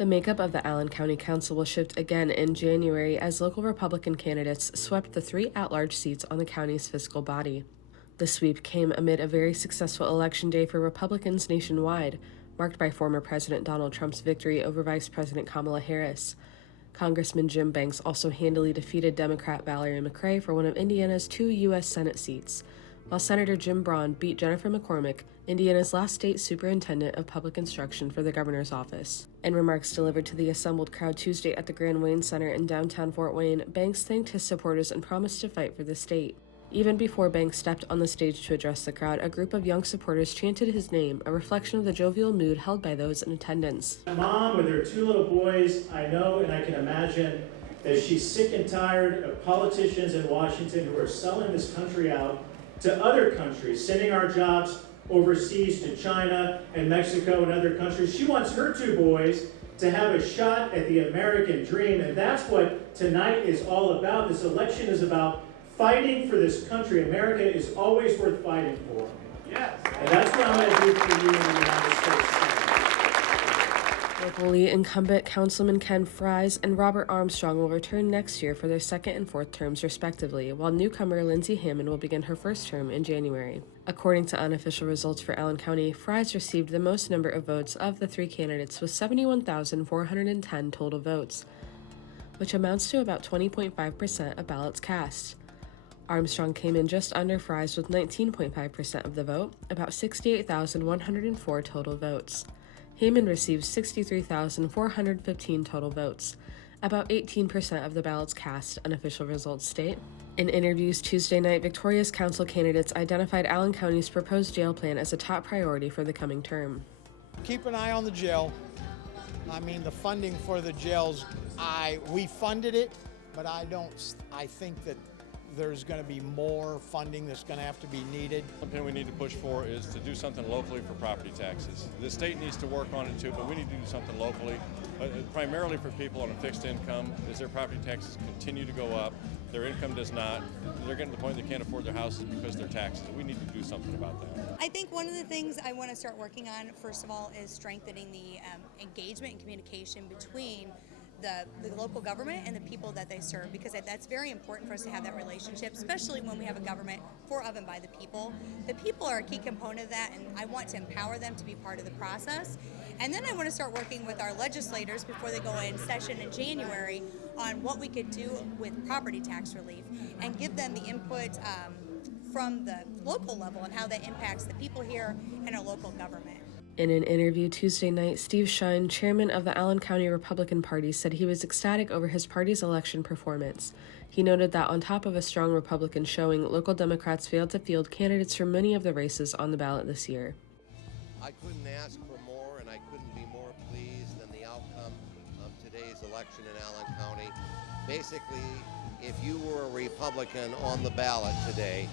The makeup of the Allen County Council will shift again in January as local Republican candidates swept the 3 at-large seats on the county's fiscal body. The sweep came amid a very successful election day for Republicans nationwide, marked by former President Donald Trump's victory over Vice President Kamala Harris. Congressman Jim Banks also handily defeated Democrat Valerie McRae for one of Indiana's 2 U.S. Senate seats, while Senator Jim Braun beat Jennifer McCormick, Indiana's last state superintendent of public instruction, for the governor's office. In remarks delivered to the assembled crowd Tuesday at the Grand Wayne Center in downtown Fort Wayne, Banks thanked his supporters and promised to fight for the state. Even before Banks stepped on the stage to address the crowd, a group of young supporters chanted his name, a reflection of the jovial mood held by those in attendance. My mom, with her 2 little boys, I know and I can imagine that she's sick and tired of politicians in Washington who are selling this country out to other countries, sending our jobs overseas to China and Mexico and other countries. She wants her 2 boys to have a shot at the American dream, and that's what tonight is all about. This election is about fighting for this country. America is always worth fighting for. Yes. And that's what I'm going to do for you in the United States. Locally, incumbent Councilman Ken Fries and Robert Armstrong will return next year for their 2nd and 4th terms, respectively, while newcomer Lindsey Hammond will begin her 1st term in January. According to unofficial results for Allen County, Fries received the most number of votes of the 3 candidates with 71,410 total votes, which amounts to about 20.5% of ballots cast. Armstrong came in just under Fries with 19.5% of the vote, about 68,104 total votes. Heyman received 63,415 total votes, about 18% of the ballots cast, unofficial results state. In interviews Tuesday night, victorious council candidates identified Allen County's proposed jail plan as a top priority for the coming term. Keep an eye on the jail. I mean, the funding for the jails, we funded it, but I think that there's going to be more funding that's going to have to be needed. One thing we need to push for is to do something locally for property taxes. The state needs to work on it too, but we need to do something locally, primarily for people on a fixed income. As their property taxes continue to go up, their income does not. They're getting to the point they can't afford their houses because of their taxes. We need to do something about that. I think one of the things I want to start working on, first of all, is strengthening the engagement and communication between the local government and the people that they serve, because that's very important for us to have that relationship, especially when we have a government for, of, and by the people. The people are a key component of that, and I want to empower them to be part of the process. And then I want to start working with our legislators before they go in session in January on what we could do with property tax relief and give them the input from the local level and how that impacts the people here and our local government. In an interview Tuesday night, Steve Shine, chairman of the Allen County Republican Party, said he was ecstatic over his party's election performance. He noted that on top of a strong Republican showing, local Democrats failed to field candidates for many of the races on the ballot this year. I couldn't ask for more, and I couldn't be more pleased than the outcome of today's election in Allen County. Basically, if you were a Republican on the ballot today,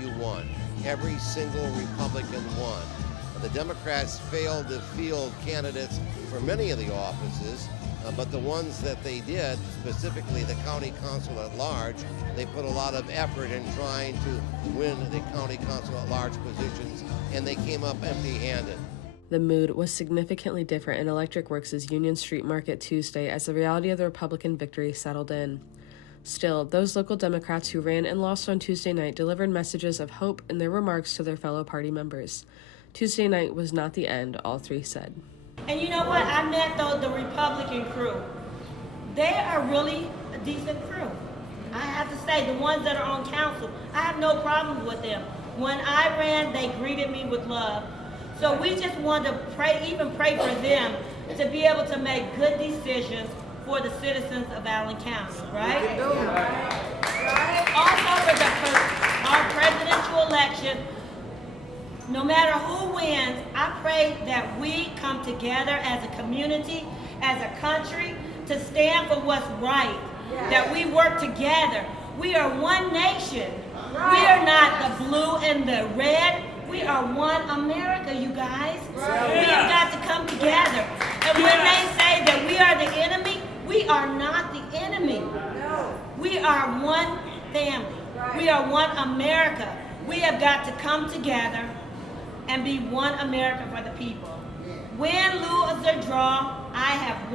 you won. Every single Republican won. The Democrats failed to field candidates for many of the offices, but the ones that they did, specifically the county council at large, they put a lot of effort in trying to win the county council at large positions, and they came up empty-handed. The mood was significantly different in Electric Works' Union Street Market Tuesday as the reality of the Republican victory settled in. Still, those local Democrats who ran and lost on Tuesday night delivered messages of hope in their remarks to their fellow party members. Tuesday night was not the end, all 3 said. And you know what? I met the Republican crew. They are really a decent crew. I have to say, the ones that are on council, I have no problems with them. When I ran, they greeted me with love. So we just want to pray for them to be able to make good decisions for the citizens of Allen County, right? Also for our presidential election, no matter who wins, I pray that we come together as a community, as a country, to stand for what's right, that we work together. We are one nation. We are not the blue and the red. We are one America, you guys. We have got to come together. And when they say that we are the enemy, we are not the enemy. We are one family. We are one America. We have got to come together and be one America for the people. Win, lose, or draw, I have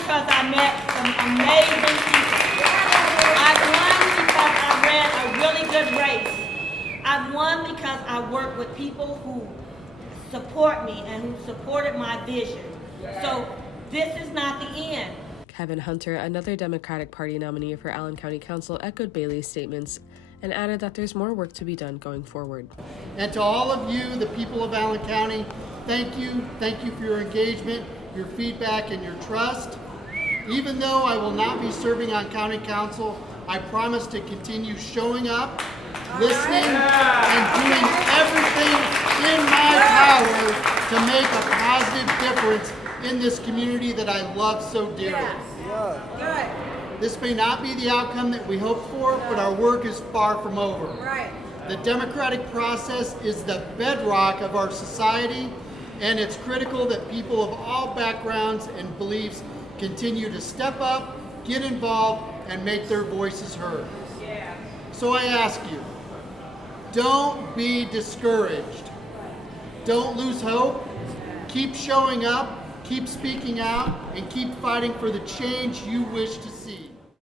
because I met some amazing people. I've won because I ran a really good race. I've won because I work with people who support me and who supported my vision. So this is not the end. Kevin Hunter, another Democratic Party nominee for Allen County Council, echoed Bailey's statements and added that there's more work to be done going forward. And to all of you, the people of Allen County, thank you. Thank you for your engagement, your feedback, and your trust. Even though I will not be serving on County Council, I promise to continue showing up, listening, and doing everything in my power to make a positive difference in this community that I love so dearly. This may not be the outcome that we hoped for, but our work is far from over. The democratic process is the bedrock of our society, and it's critical that people of all backgrounds and beliefs continue to step up, get involved, and make their voices heard. So I ask you, don't be discouraged. Don't lose hope. Keep showing up, keep speaking out, and keep fighting for the change you wish to see.